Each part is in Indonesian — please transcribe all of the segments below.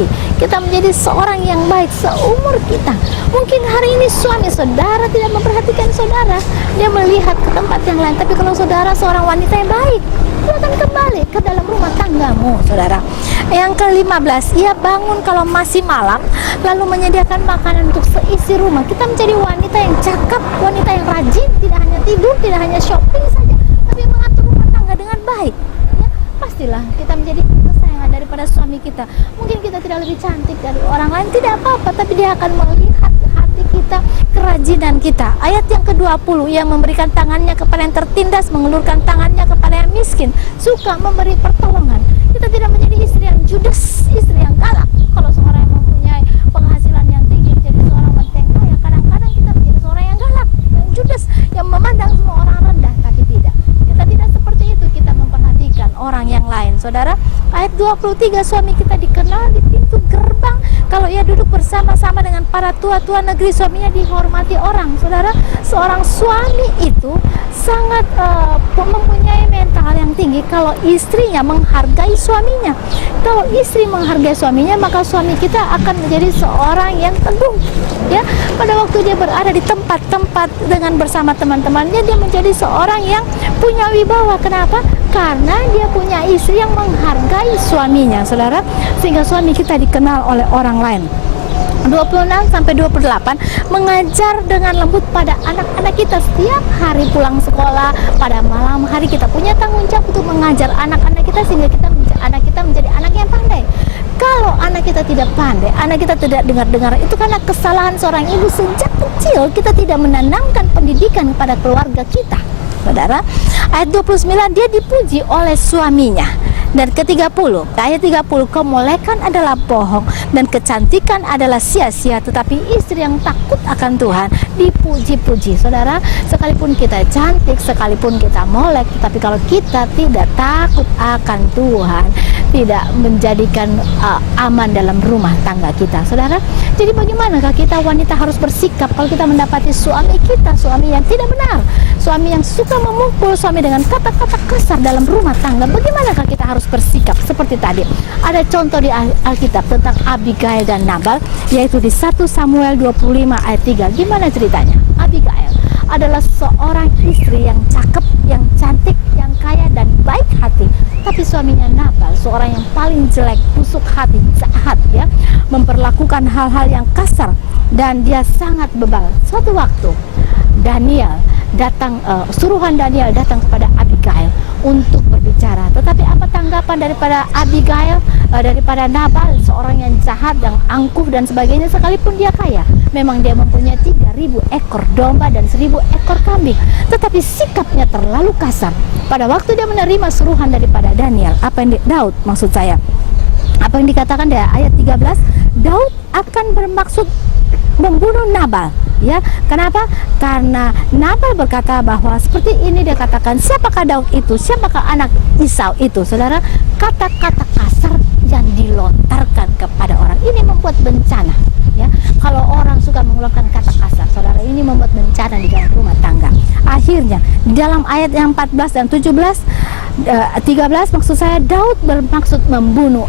hati. Kita menjadi seorang yang baik seumur kita. Mungkin hari ini suami saudara tidak memperhatikan saudara, dia melihat ke tempat yang lain. Tapi kalau saudara seorang wanita yang baik, dia akan kembali ke dalam rumah tanggamu, saudara. Yang ke-15, ia bangun kalau masih malam, lalu menyediakan makanan untuk seisi rumah. Kita menjadi wanita yang cakap, wanita yang rajin, tidak hanya tidur, tidak hanya shopping saja, tapi mengatur rumah tangga dengan baik. Ya, pastilah kita menjadi kesayangan daripada suami kita. Mungkin kita tidak lebih cantik dari orang lain, tidak apa-apa, tapi dia akan melihat hati kita, kerajinan kita. Ayat yang ke-20, yang memberikan tangannya kepada yang tertindas, mengelurkan tangannya kepada yang miskin, suka memberi pertolongan. Kita tidak menjadi istri yang judes, istri yang galak. Kalau seorang yang mempunyai penghasilan yang tinggi menjadi seorang wanita yang kaya, kadang-kadang kita menjadi seorang yang galak, yang judes, yang memandang semua orang rendah. Tapi tidak, kita tidak seperti itu. Kita memperhatikan orang yang lain, saudara. Ayat 23, suami kita dikenal di pintu gerbang. Kalau ia duduk bersama-sama dengan para tua-tua negeri, suaminya dihormati orang, saudara. Seorang suami itu sangat mempunyai mental yang tinggi kalau istrinya menghargai suaminya. Kalau istri menghargai suaminya, maka suami kita akan menjadi seorang yang teguh. Ya, pada waktu dia berada di tempat-tempat dengan bersama teman-temannya, dia menjadi seorang yang punya wibawa. Kenapa? Karena dia punya istri yang menghargai suaminya, saudara. Sehingga suami kita dikenal oleh orang lain. 26 sampai 28, mengajar dengan lembut pada anak-anak kita. Setiap hari pulang sekolah, pada malam hari kita punya tanggung jawab untuk mengajar anak-anak kita, sehingga anak kita menjadi anak yang pandai. Kalau anak kita tidak pandai, anak kita tidak dengar-dengar, itu karena kesalahan seorang ibu. Sejak kecil kita tidak menanamkan pendidikan kepada keluarga kita, saudara. Ayat 29, dia dipuji oleh suaminya. Dan ke-30, ayat 30, kemolekan adalah bohong dan kecantikan adalah sia-sia, tetapi istri yang takut akan Tuhan dipuji-puji. Saudara, sekalipun kita cantik, sekalipun kita molek, tetapi kalau kita tidak takut akan Tuhan, tidak menjadikan aman dalam rumah tangga kita, saudara. Jadi bagaimanakah kita wanita harus bersikap kalau kita mendapati suami kita, suami yang tidak benar, suami yang suka memukul, suami dengan kata-kata kasar dalam rumah tangga? Bagaimanakah kita harus bersikap? Seperti tadi ada contoh di Alkitab tentang Abigail dan Nabal, yaitu di 1 Samuel 25 ayat 3. Gimana ceritanya? Abigail adalah seorang istri yang cakep, yang cantik, yang kaya dan baik hati. Tapi suaminya Nabal, seorang yang paling jelek, busuk hati, jahat, ya, memperlakukan hal-hal yang kasar, dan dia sangat bebal. Suatu waktu Daniel datang, suruhan Daniel datang kepada Abigail untuk berbicara. Tetapi apa tanggapan daripada Abigail, daripada Nabal, seorang yang jahat, yang angkuh dan sebagainya, sekalipun dia kaya. Memang dia mempunyai 3.000 ekor domba dan 1.000 ekor kambing, tetapi sikapnya terlalu kasar. Pada waktu dia menerima suruhan daripada Daniel, Daud maksud saya, apa yang dikatakan di ayat 13, Daud akan bermaksud membunuh Nabal. Ya, kenapa? Karena Nabal berkata bahwa seperti ini, dia katakan, siapakah Daud itu? Siapakah anak Esau itu? Saudara, kata-kata kasar yang dilontarkan kepada orang ini membuat bencana. Ya, kalau orang suka mengeluarkan kata kasar, saudara, ini membuat bencana di dalam rumah tangga. Akhirnya di dalam ayat yang 14 dan 17, 13 maksud saya, Daud bermaksud membunuh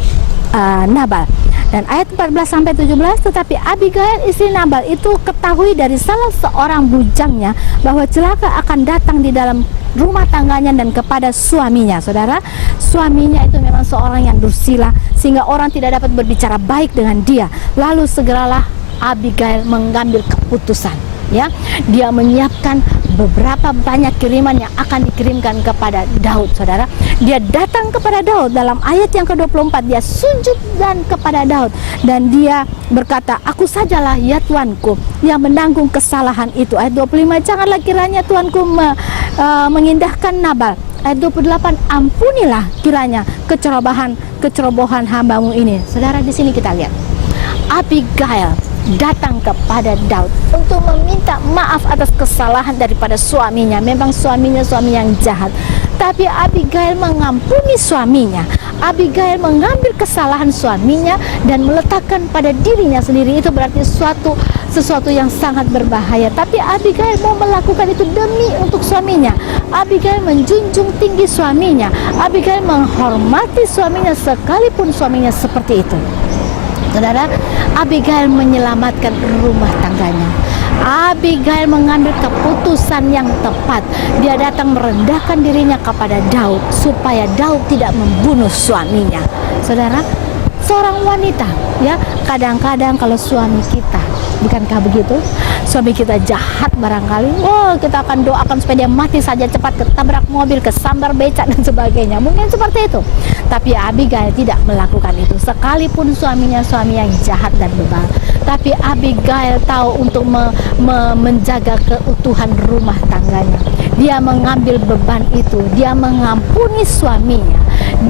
Nabal. Dan ayat 14 sampai 17, tetapi Abigail istri Nabal itu ketahui dari salah seorang bujangnya bahwa celaka akan datang di dalam rumah tangganya dan kepada suaminya. Saudara, suaminya itu memang seorang yang dursila, sehingga orang tidak dapat berbicara baik dengan dia. Lalu segeralah Abigail mengambil keputusan. Ya, dia menyiapkan beberapa banyak kiriman yang akan dikirimkan kepada Daud, saudara. Dia datang kepada Daud dalam ayat yang ke-24, dia sujud dan kepada Daud, dan dia berkata, aku sajalah ya Tuanku yang menanggung kesalahan itu. Ayat 25, janganlah kiranya Tuanku mengindahkan Nabal. Ayat 28, ampunilah kiranya kecerobohan hambamu ini. Saudara, di sini kita lihat Abigail datang kepada Daud untuk meminta maaf atas kesalahan daripada suaminya. Memang suaminya suami yang jahat, tapi Abigail mengampuni suaminya. Abigail mengambil kesalahan suaminya dan meletakkan pada dirinya sendiri. Itu berarti sesuatu yang sangat berbahaya, tapi Abigail mau melakukan itu demi untuk suaminya. Abigail menjunjung tinggi suaminya. Abigail menghormati suaminya sekalipun suaminya seperti itu. Saudara, Abigail menyelamatkan rumah tangganya. Abigail mengambil keputusan yang tepat. Dia datang merendahkan dirinya kepada Daud supaya Daud tidak membunuh suaminya. Saudara, seorang wanita, ya, kadang-kadang kalau suami kita, bukankah begitu? Suami kita jahat barangkali, kita akan doakan supaya dia mati saja cepat, ketabrak mobil, kesambar becak dan sebagainya. Mungkin seperti itu. Tapi Abigail tidak melakukan itu. Sekalipun suaminya suami yang jahat dan bebal, tapi Abigail tahu untuk menjaga keutuhan rumah tangganya. Dia mengambil beban itu. Dia mengampuni suaminya.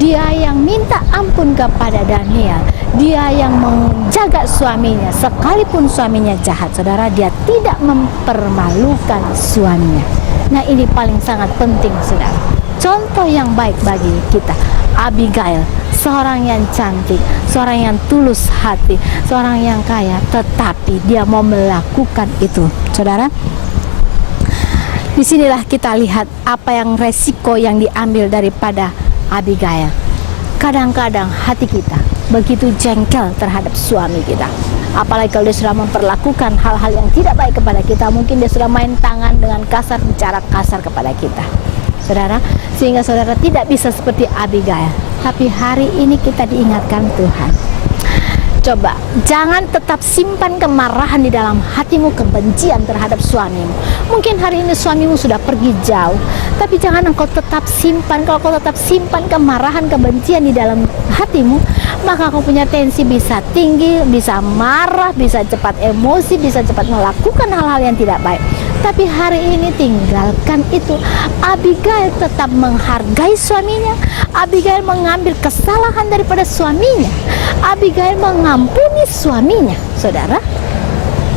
Dia yang minta ampun kepada Daniel. Dia yang menjaga suaminya. Sekalipun suaminya jahat, saudara, dia tidak mempermalukan suaminya. Nah, ini paling sangat penting, saudara. Contoh yang baik bagi kita. Abigail, seorang yang cantik, seorang yang tulus hati, seorang yang kaya, tetapi dia mau melakukan itu. Saudara, disinilah kita lihat apa yang resiko yang diambil daripada Abigail. Kadang-kadang hati kita begitu jengkel terhadap suami kita. Apalagi kalau dia sudah memperlakukan hal-hal yang tidak baik kepada kita. Mungkin dia sudah main tangan dengan kasar, bicara kasar kepada kita, saudara, sehingga saudara tidak bisa seperti Abigail. Tapi hari ini kita diingatkan Tuhan, coba jangan tetap simpan kemarahan di dalam hatimu, kebencian terhadap suamimu. Mungkin hari ini suamimu sudah pergi jauh, tapi jangan engkau tetap simpan. Kalau kau tetap simpan kemarahan, kebencian di dalam hatimu, maka kau punya tensi bisa tinggi, bisa marah, bisa cepat emosi, bisa cepat melakukan hal-hal yang tidak baik. Tapi hari ini tinggalkan itu. Abigail tetap menghargai suaminya. Abigail mengambil kesalahan daripada suaminya. Abigail mengampuni suaminya. Saudara,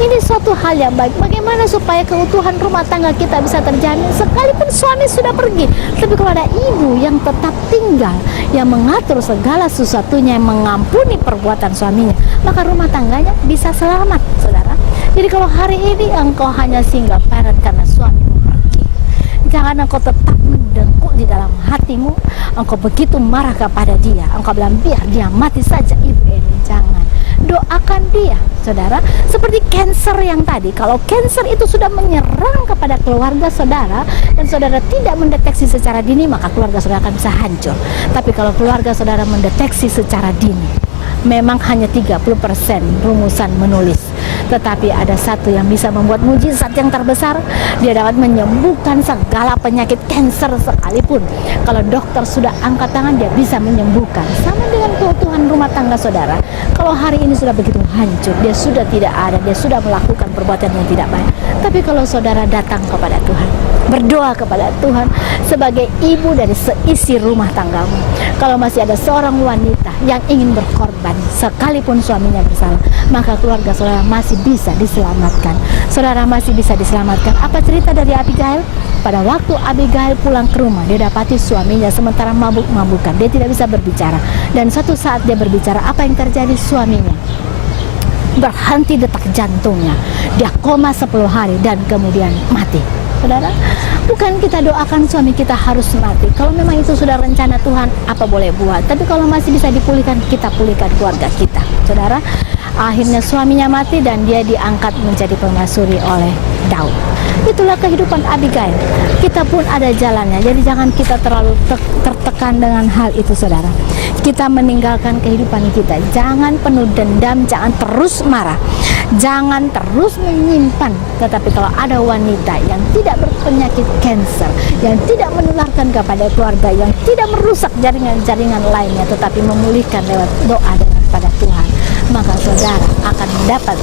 ini suatu hal yang baik. Bagaimana supaya keutuhan rumah tangga kita bisa terjamin sekalipun suami sudah pergi? Tapi kalau ada ibu yang tetap tinggal, yang mengatur segala sesuatunya, yang mengampuni perbuatan suaminya, maka rumah tangganya bisa selamat, saudara. Jadi kalau hari ini engkau hanya single parent karena suamimu pergi, jangan engkau tetap mendengkuk di dalam hatimu. Engkau begitu marah kepada dia, engkau bilang biar dia mati saja ibu ini. Jangan, doakan dia, saudara. Seperti cancer yang tadi, kalau cancer itu sudah menyerang kepada keluarga saudara dan saudara tidak mendeteksi secara dini, maka keluarga saudara akan bisa hancur. Tapi kalau keluarga saudara mendeteksi secara dini, memang hanya 30% rumusan menulis, tetapi ada satu yang bisa membuat mujizat yang terbesar. Dia dapat menyembuhkan segala penyakit kanker sekalipun. Kalau dokter sudah angkat tangan, dia bisa menyembuhkan. Sama dengan keutuhan rumah tangga saudara. Kalau hari ini sudah begitu hancur, dia sudah tidak ada, dia sudah melakukan perbuatan yang tidak baik. Tapi kalau saudara datang kepada Tuhan, berdoa kepada Tuhan sebagai ibu dari seisi rumah tanggamu, kalau masih ada seorang wanita yang ingin berkorban sekalipun suaminya bersalah, maka keluarga saudara masih bisa diselamatkan. Saudara masih bisa diselamatkan. Apa cerita dari Abigail? Pada waktu Abigail pulang ke rumah, dia dapati suaminya sementara mabuk-mabukan. Dia tidak bisa berbicara. Dan suatu saat dia berbicara, apa yang terjadi? Suaminya berhenti detak jantungnya. Dia koma 10 hari dan kemudian mati. Saudara, bukan kita doakan suami kita harus mati. Kalau memang itu sudah rencana Tuhan, apa boleh buat. Tapi kalau masih bisa dipulihkan, kita pulihkan keluarga kita. Saudara, akhirnya suaminya mati dan dia diangkat menjadi permaisuri oleh Daud. Itulah kehidupan Abigail. Kita pun ada jalannya. Jadi jangan kita terlalu tertekan dengan hal itu, saudara. Kita meninggalkan kehidupan kita. Jangan penuh dendam, jangan terus marah, jangan terus menyimpan. Tetapi kalau ada wanita yang tidak berpenyakit kanker, yang tidak menularkan kepada keluarga, yang tidak merusak jaringan-jaringan lainnya, tetapi memulihkan lewat doa kepada Tuhan, maka saudara akan dapat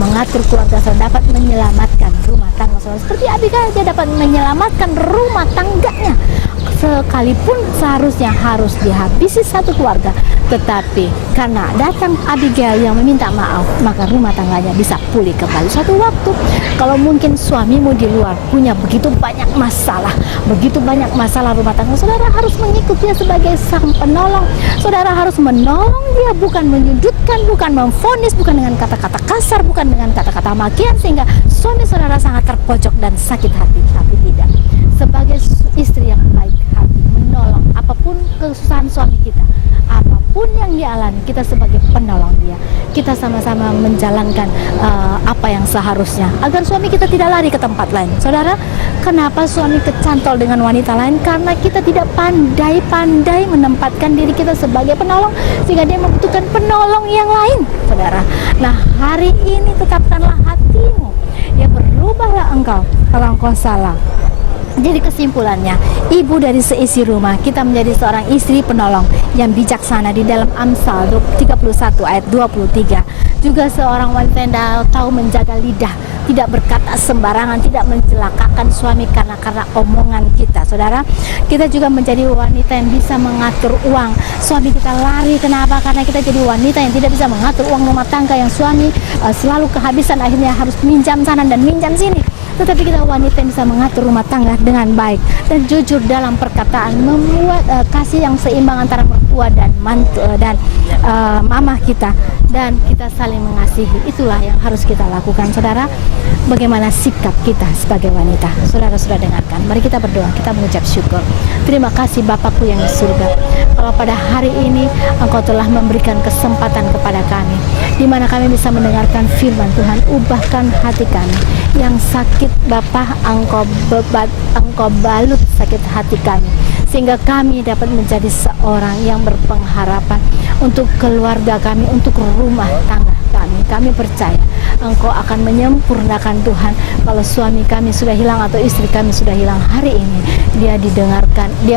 mengatur keluarga saudara, dapat menyelamatkan rumah tangga saudara. Seperti Abigail, dia dapat menyelamatkan rumah tangganya. Sekalipun seharusnya harus dihabisi satu keluarga, tetapi karena datang Abigail yang meminta maaf, maka rumah tangganya bisa pulih kembali. Suatu waktu, kalau mungkin suamimu di luar punya begitu banyak masalah rumah tangga, saudara harus mengikut dia sebagai sang penolong. Saudara harus menolong dia, bukan menyudutkan, bukan memvonis, bukan dengan kata-kata kasar, bukan dengan kata-kata makian, sehingga suami saudara sangat terpojok dan sakit hati. Tapi tidak, sebagai istri yang baik hati, menolong apapun kesusahan suami kita, apapun apapun yang dia alami, kita sebagai penolong dia, kita sama-sama menjalankan apa yang seharusnya agar suami kita tidak lari ke tempat lain. Saudara, kenapa suami kecantol dengan wanita lain? Karena kita tidak pandai-pandai menempatkan diri kita sebagai penolong, sehingga dia membutuhkan penolong yang lain, saudara. Nah, hari ini tetapkanlah hatimu, ya, berubahlah engkau kalau engkau salah. Jadi kesimpulannya, ibu dari seisi rumah, kita menjadi seorang istri penolong yang bijaksana di dalam Amsal 31 ayat 23. Juga seorang wanita yang tahu menjaga lidah, tidak berkata sembarangan, tidak mencelakakan suami karena omongan kita. Saudara, kita juga menjadi wanita yang bisa mengatur uang. Suami kita lari, kenapa? Karena kita jadi wanita yang tidak bisa mengatur uang rumah tangga, yang suami selalu kehabisan, akhirnya harus minjam sana dan minjam sini. Tetapi kita wanita yang bisa mengatur rumah tangga dengan baik dan jujur dalam perkataan, membuat kasih yang seimbang antara mertua dan mamah kita, dan kita saling mengasihi. Itulah yang harus kita lakukan, saudara. Bagaimana sikap kita sebagai wanita? Saudara sudah dengarkan. Mari kita berdoa, kita mengucap syukur. Terima kasih Bapakku yang di surga, kalau pada hari ini Engkau telah memberikan kesempatan kepada kami, di mana kami bisa mendengarkan firman Tuhan. Ubahkan hati kami yang sakit, Bapa, Engkau balut sakit hati kami, sehingga kami dapat menjadi seorang yang berpengharapan untuk keluarga kami, untuk rumah tangga kami. Kami percaya Engkau akan menyempurnakan, Tuhan. Kalau suami kami sudah hilang atau istri kami sudah hilang, hari ini dia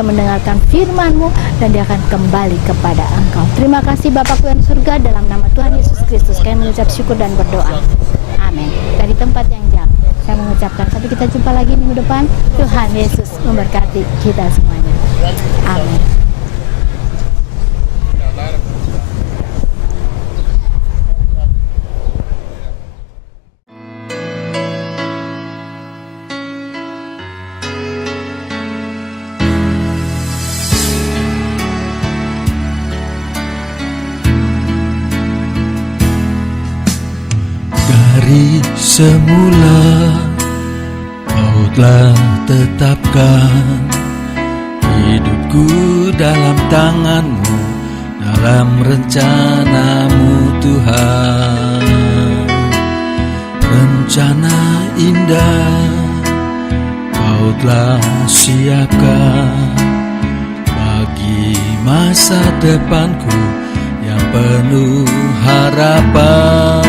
mendengarkan firman-Mu dan dia akan kembali kepada Engkau. Terima kasih Bapakku yang di surga, dalam nama Tuhan Yesus Kristus kami mengucap syukur dan berdoa. Amin. Dari tempat yang jauh saya mengucapkan, sampai kita jumpa lagi minggu depan. Tuhan Yesus memberkati kita semuanya. Amin. Dari semula Kau telah tetapkan hidupku dalam tangan-Mu, dalam rencana-Mu Tuhan. Rencana indah Kau telah siapkan bagi masa depanku yang penuh harapan.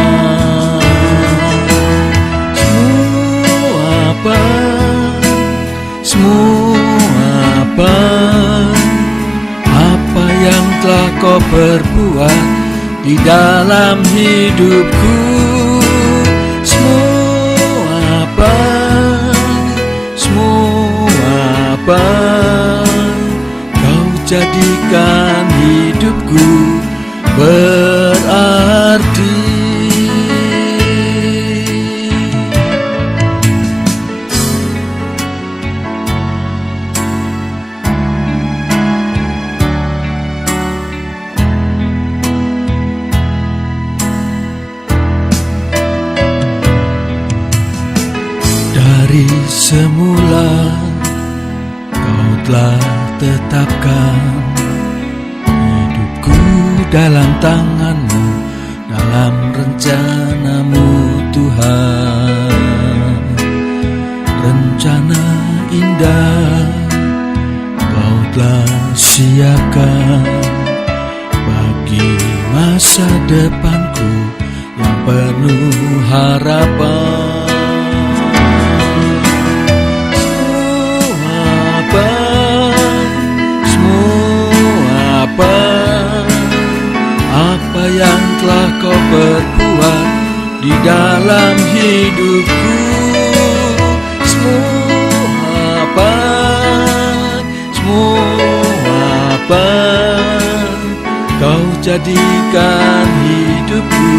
Semua apa yang telah Kau perbuat di dalam hidupku, semua apa Kau jadikan hidupku berarti. Dari semula Kau telah tetapkan hidupku dalam tangan-Mu, dalam rencana-Mu Tuhan. Rencana indah Kau telah siapkan bagi masa depanku yang penuh harapan. Apa yang telah Kau perbuat di dalam hidupku, semua apa Kau jadikan hidupku